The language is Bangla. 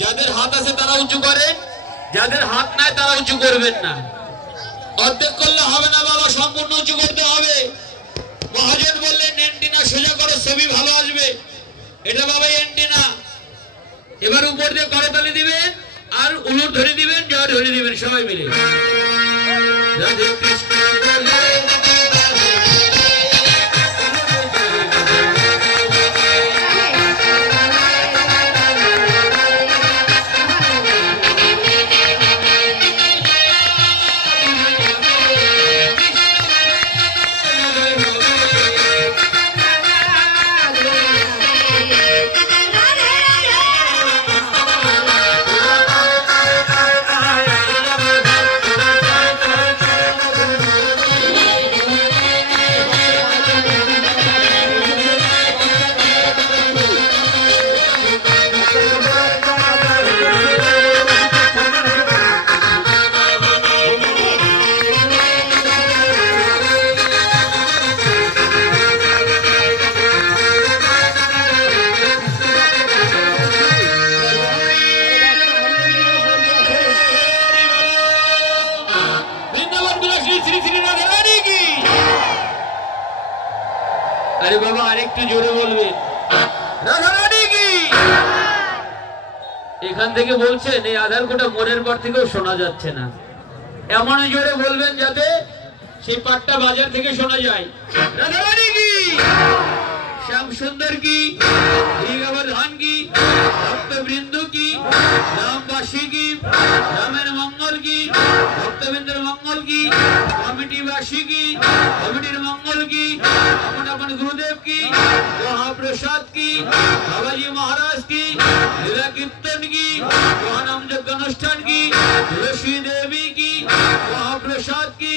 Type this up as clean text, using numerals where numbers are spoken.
যাদের হাত আছে তারা উঁচু করেন, যাদের হাত নাই তারা উঁচু করবেন না। অর্ধেক করলে হবে না বাবা, সম্পূর্ণ উঁচু করতে হবে। মহাজন বললেন এন্টিনা সোজা করো, ছবি ভালো আসবে। এটা বাবা এন্টিনা। এবার উপর দিয়ে করতালি দিবেন আর উলুর ধরে দিবেন, জয় ধরে দিবেন সবাই মিলে। রাধে কৃষ্ণ বলে আরে বাবা আরেকটু জোরে বলবেন, রাধারানী কি। এখান থেকে বলছেন এই আধারকোটা মোড়ের পর থেকেও শোনা যাচ্ছে না, এমন জোরে বলবেন যাতে সেই পাট্টা বাজার থেকে শোনা যায়। রাধারানী কি, শ্যাম সুন্দর কি, ধান কি, ভক্তবৃন্দ কি, রামবাসী কি, রামের মঙ্গল কি, ভক্তবৃন্দের মঙ্গল কি, কমিটিবাসী কি, কমিটির মঙ্গল কি, আপন আপন গুরুদেব কি, মহাপ্রসাদ কি, বাবাজি মহারাজ কি, লীলা কীর্তন কি, মহানাম যজ্ঞ অনুষ্ঠান কি, তুলসী দেবী কি, মহাপ্রসাদ কি।